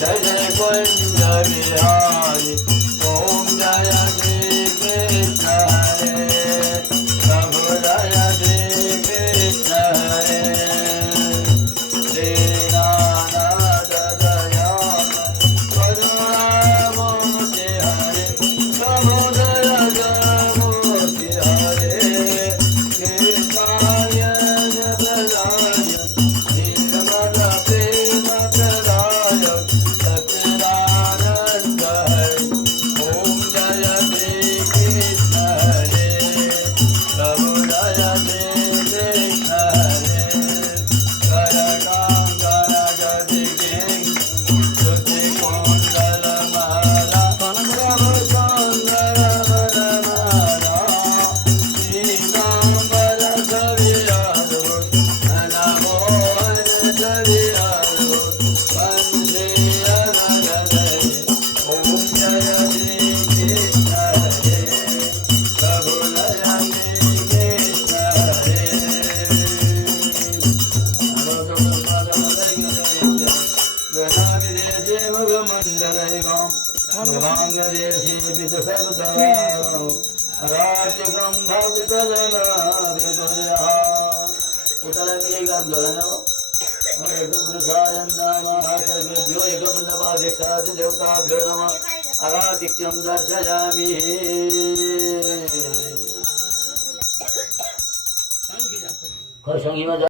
जय जय कुंज बिहारी ओम जय श्री कृष्ण हरे प्रभु जय श्री कृष्ण हरे दीनानाथ दयामय करुणामूर्ति हरे प्रभु जय जय मूर्ति हरे कृष्णाय जगदाय निर्मल प्रेम प्रदाय सच्चिदानंद हरे ओम जय श्री कृष्ण हरे प्रभु जय श्री कृष्ण हरे करुणाकर जगदेव श्रुति कुंडल माला प्रभु सुंदर बलमाला श्रीकांबर कविराज नमो कविराज वंदे अनघ ओम जय श्री कृष्ण हरे प्रभु जय श्री कृष्ण हरे आराधिक्यं दर्शयामि संगीत